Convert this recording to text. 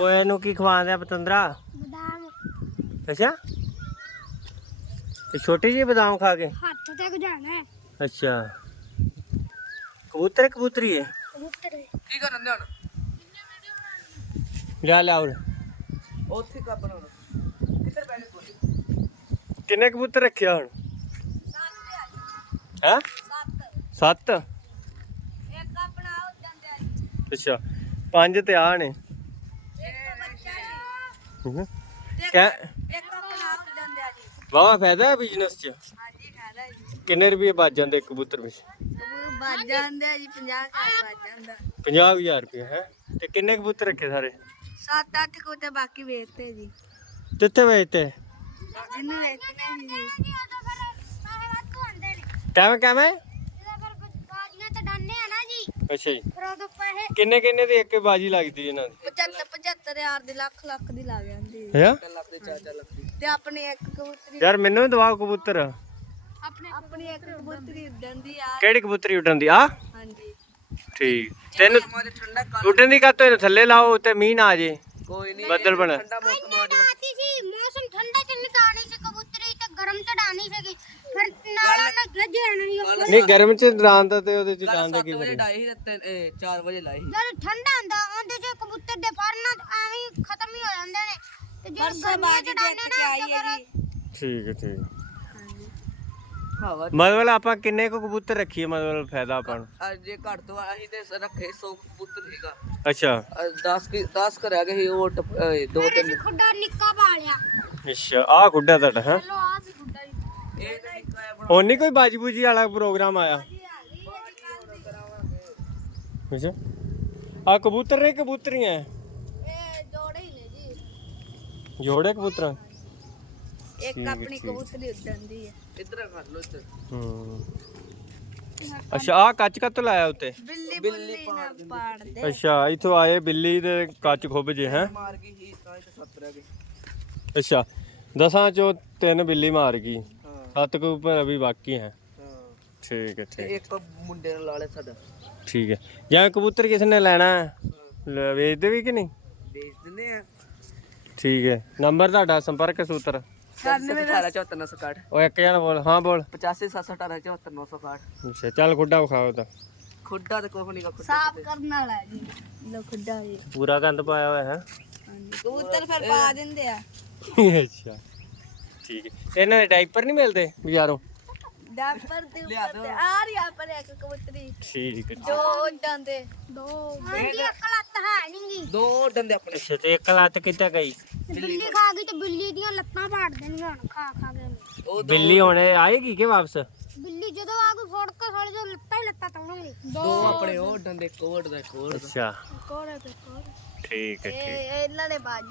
ਓਏ ਇਹਨੂੰ ਕੀ ਖਵਾਉਂਦੇ ਆ ਪਤੰਦਰਾ ਬਦਾਮ ਅੱਛਾ ਤੇ ਛੋਟੀ ਜੀ ਬਦਾਮ ਖਾ ਕੇ ਹੱਥ ਤੇ ਤੱਕ ਹੈ ਅੱਛਾ ਕਬੂਤਰ ਕਬੂਤਰੀ ਹੈ ਕਬੂਤਰ ਹੈ ਕੀ ਕਰਨ ਦੇ ਹਣ ਜਾ ਲਿਆ ਉਰ ਉੱਥੇ ਕਾ ਬਣਾਉਣਾ ਕਿੱਧਰ ਬੈਠੇ ਕੋਈ ਕਿੰਨੇ ਕਬੂਤਰ ਰੱਖਿਆ ਹਣ ਹੈ 7 7 ਇੱਕ ਆਪਣਾ ਉੱਧਰ ਦੇ ਅੱਛਾ ਪੰਜ ਤੇ ਆਹ ਨੇ ਦੇਖੋ ਕਿ ਇੱਕ ਰੁਪਏ ਜੀ ਬਹੁਤ ਫਾਇਦਾ ਹੈ ਬਿਜ਼ਨਸ ਚ ਹਾਂਜੀ ਫਾਇਦਾ ਜੀ ਕਿੰਨੇ ਰੁਪਏ ਬਾਜ ਜਾਂਦੇ ਕਬੂਤਰ ਵਿੱਚ ਬਾਜ ਜਾਂਦੇ ਆ ਜੀ 50 ਕਰ ਬਾਜ ਜਾਂਦਾ 50000 ਰੁਪਏ ਹੈ ਤੇ ਕਿੰਨੇ ਕਬੂਤਰ ਰੱਖੇ ਸਾਰੇ 7-8 ਕਬੂਤਰ ਬਾਕੀ ਵੇਚਤੇ ਜੀ ਕਿੱਥੇ ਵੇਚਤੇ ਜਿੰਨੇ ਵੇਚਤੇ ਨੇ ਜੀ ਕਾਵੇਂ ਕਾਵੇਂ ਬਾਜੀਆਂ ਤਾਂ ਡੰਨੇ ਆ ਨਾ ਜੀ ਅੱਛਾ ਜੀ ਕਿੰਨੇ ਕਿੰਨੇ ਦੀ ਇੱਕ ਬਾਜੀ ਲੱਗਦੀ ਇਹਨਾਂ ਦੀ 75 75 ਦੀ ਯਾਰ ਮੈਨੂੰ ਵੀ ਦਵਾ ਕਬੂਤਰ ਆਪਣੀ ਇੱਕ ਕਬੂਤਰੀ ਉੱਡਣਦੀ ਆ ਕਿਹੜੀ ਕਬੂਤਰੀ ਉੱਡਣਦੀ ਆ ਹਾਂਜੀ ਠੀਕ ਤੈਨੂੰ ਉੱਡਣ ਦੀ ਕਾਤੋਂ ਥੱਲੇ ਲਾਓ ਤੇ ਮੀਂਹ ਆ ਜੇ ਕੋਈ ਨਹੀਂ ਬੱਦਲ ਬਣ ਠੰਡਾ ਮੌਸਮ ਆ ਜੇ ਨਹੀਂ ਨਹੀਂ ਗਰਮ ਚ ਦਰਾਂ ਦਾ ਤੇ ਉਹਦੇ ਚ ਦਰਾਂ ਦੇ ਕੀ ਬਣੇ 7 ਵਜੇ ਡਾਈ ਸੀ ਤੇ 4 ਵਜੇ ਲਾਈ ਸੀ ਯਾਰ ਠੰਡਾ ਹੁੰਦਾ ਉਹਦੇ ਚ ਕਬੂਤਰ ਦੇ ਫਰ ਨਾ ਐਵੇਂ ਖਤਮ ਹੀ ਹੋ ਜਾਂਦੇ ਨੇ ਤੇ ਜੇ ਗਰਮ ਚ ਡਾਈ ਤੇ ਆਈ ਹੈ ਠੀਕ ਹੈ ਠੀਕ ਮਤਲਬ ਆਪਾਂ ਕਿੰਨੇ ਕੁ ਕਬੂਤਰ ਰੱਖੀਏ ਮਤਲਬ ਫਾਇਦਾ ਆਪਾਂ ਜੇ ਘੜ ਤੋਂ ਅਸੀਂ ਤੇ ਰੱਖੇ 100 ਕਬੂਤਰ ਹੀਗਾ ਅੱਛਾ 10 10 ਕਰਿਆ ਗਏ ਉਹ ਦੋ ਤਿੰਨ ਖੁੱਡਾ ਨਿੱਕਾ ਪਾ ਅੱਛਾ ਆਹ ਖੁੱਡਾ ਤੁਹਾਡਾ ਹੈ ਚਲੋ ਆਹ ਵੀ ਖੁੱਡਾ ਹੀ ਇਹ ਹੁਣ ਨਹੀਂ ਕੋਈ ਬਾਜੀ ਬੂਜੀ ਵਾਲਾ ਪ੍ਰੋਗਰਾਮ ਆਇਆ ਵੇਖੋ ਆ ਕਬੂਤਰ ਨੇ ਕਬੂਤਰੀਆਂ ਇਹ ਜੋੜੇ ਹੀ ਨੇ ਜੀ ਜੋੜੇ ਕਬੂਤਰਾਂ ਇੱਕ ਆਪਣੀ ਕਬੂਤਰੀ ਉੱਡਣ ਦੀ ਹੈ ਇੱਧਰ ਕਰ ਲੋ ਚਲ ਹੂੰ ਅੱਛਾ ਆ ਕੱਚ ਕੱਤ ਲਾਇਆ ਉੱਤੇ ਬਿੱਲੀ ਬਿੱਲੀ ਪਾੜ ਦੇ ਅੱਛਾ ਇਥੋਂ ਆਏ ਬਿੱਲੀ ਦੇ ਕੱਚ ਖੁੱਬ ਜੇ ਹੈ ਅੱਛਾ ਦਸਾਂ ਤਿੰਨ ਬਿੱਲੀ ਮਾਰ ਗਈ ਸੱਤ ਕੁ ਪਰ ਅਭੀ ਬਾਕੀ ਹੈ ਠੀਕ ਹੈ ਠੀਕ ਇੱਕ ਮੁੰਡੇ ਨਾਲ ਲਾ ਲਿਆ ਸਾਡਾ ਠੀਕ ਹੈ ਜਾਂ ਕਬੂਤਰ ਕਿਸੇ ਨੇ ਲੈਣਾ ਹੈ ਵੇਚ ਦੇ ਵੀ ਕਿ ਨਹੀਂ ਵੇਚ ਦਿੰਦੇ ਆ ਠੀਕ ਹੈ ਨੰਬਰ ਤੁਹਾਡਾ ਸੰਪਰਕ ਸੂਤਰ 9814964 ਓਏ ਇੱਕ ਜਣਾ ਬੋਲ ਹਾਂ ਬੋਲ 8577874960 ਅੱਛਾ ਚੱਲ ਖੁੱਡਾ ਵਿਖਾਓ ਤਾਂ ਖੁੱਡਾ ਤਾਂ ਕੋਈ ਨਹੀਂ ਖੁੱਡਾ ਸਾਫ ਕਰਨ ਵਾਲਾ ਜੀ ਲੋ ਖੁੱਡਾ ਇਹ ਪੂਰਾ ਗੰਦ ਪਾਇਆ ਹੋਇਆ ਹੈ ਕਬੂਤਰ ਫਿਰ ਪਾ ਦਿੰਦੇ ਆ ਅੱਛਾ ਠੀਕ ਹੈ ਇਹਨਾਂ ਦੇ ਡਾਈਪਰ ਨਹੀਂ ਮਿਲਦੇ ਬਜ਼ਾਰੋਂ ਡਾਈਪਰ ਦੇ ਉੱਤੇ ਆ ਰਹੀ ਆਪਣੇ ਇੱਕ ਕਬੂਤਰੀ ਠੀਕ ਹੈ ਦੋ ਡੰਦੇ ਦੋ ਬਿੱਲੀ ਅਕਲਤ ਹੈ ਨਹੀਂਗੀ ਦੋ ਡੰਦੇ ਆਪਣੇ ਅੱਛਾ ਤੇ ਅਕਲਤ ਕਿੱਥੇ ਗਈ ਬਿੱਲੀ ਖਾ ਗਈ ਤੇ ਬਿੱਲੀ ਦੀਆਂ ਲੱਤਾਂ ਪਾੜ ਦੇਣੀ ਹੁਣ ਖਾ ਖਾ ਕੇ ਉਹ ਬਿੱਲੀ ਹੁਣੇ ਆਏਗੀ ਕਿ ਵਾਪਸ ਬਿੱਲੀ ਜਦੋਂ ਆ ਕੋਈ ਫੋੜ ਕੇ ਥੋੜੇ ਜੋ ਲੱਤਾਂ ਹੀ ਲੱਤਾਂ ਤੌਣੀ ਦੋ ਆਪਣੇ ਉਹ ਡੰਦੇ ਕੋਟ ਦਾ ਕੋਟ ਅੱਛਾ ਕੋਰੇ ਤੇ ਕੋਰ ਠੀਕ ਹੈ ਠੀਕ ਇਹ ਇਹਨਾਂ ਨੇ ਬਾਜ